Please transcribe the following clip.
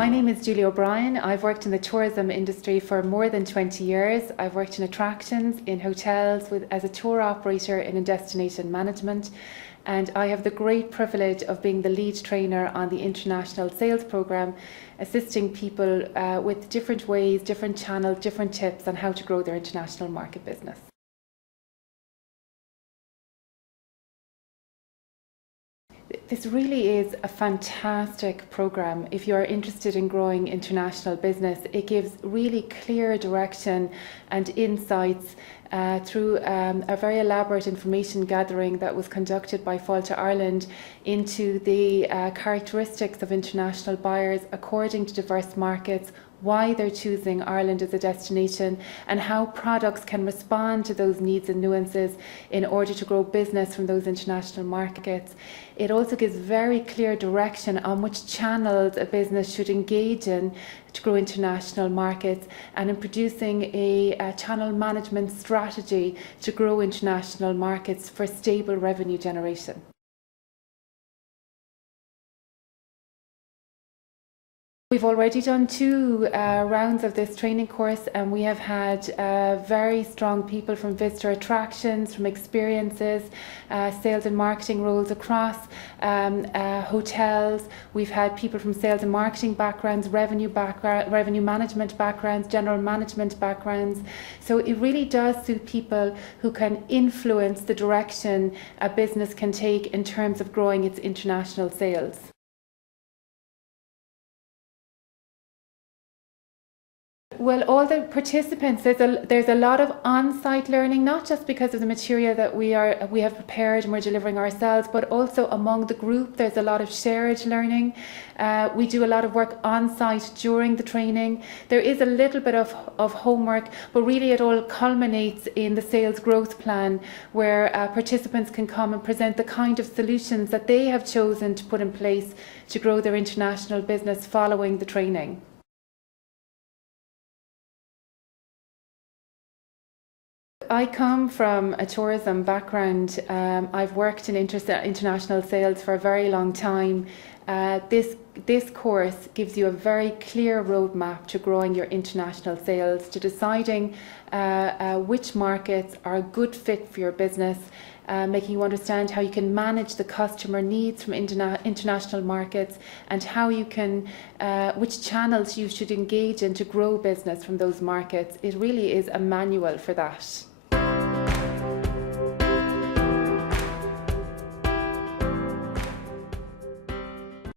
My name is Julie O'Brien. I've worked in the tourism industry for more than 20 years. I've worked in attractions, in hotels, as a tour operator in destination management, and I have the great privilege of being the lead trainer on the international sales programme, assisting people with different ways, different channels, different tips on how to grow their international market business. This really is a fantastic programme. If you're interested in growing international business, it gives really clear direction and insights through a very elaborate information gathering that was conducted by Fáilte Ireland into the characteristics of international buyers according to diverse markets, why they're choosing Ireland as a destination, and how products can respond to those needs and nuances in order to grow business from those international markets. It also gives very clear direction on which channels a business should engage in to grow international markets, and in producing a channel management strategy to grow international markets for stable revenue generation. We've already done 2 rounds of this training course, and we have had very strong people from visitor attractions, from experiences, sales and marketing roles across hotels. We've had people from sales and marketing backgrounds, revenue management backgrounds, general management backgrounds. So it really does suit people who can influence the direction a business can take in terms of growing its international sales. Well, all the participants, there's a lot of on-site learning, not just because of the material that we have prepared and we're delivering ourselves, but also among the group. There's a lot of shared learning. We do a lot of work on-site during the training. There is a little bit of homework, but really it all culminates in the sales growth plan, where participants can come and present the kind of solutions that they have chosen to put in place to grow their international business following the training. I come from a tourism background. I've worked in international sales for a very long time. This course gives you a very clear roadmap to growing your international sales, to deciding which markets are a good fit for your business, making you understand how you can manage the customer needs from international markets, and how you can, which channels you should engage in to grow business from those markets. It really is a manual for that.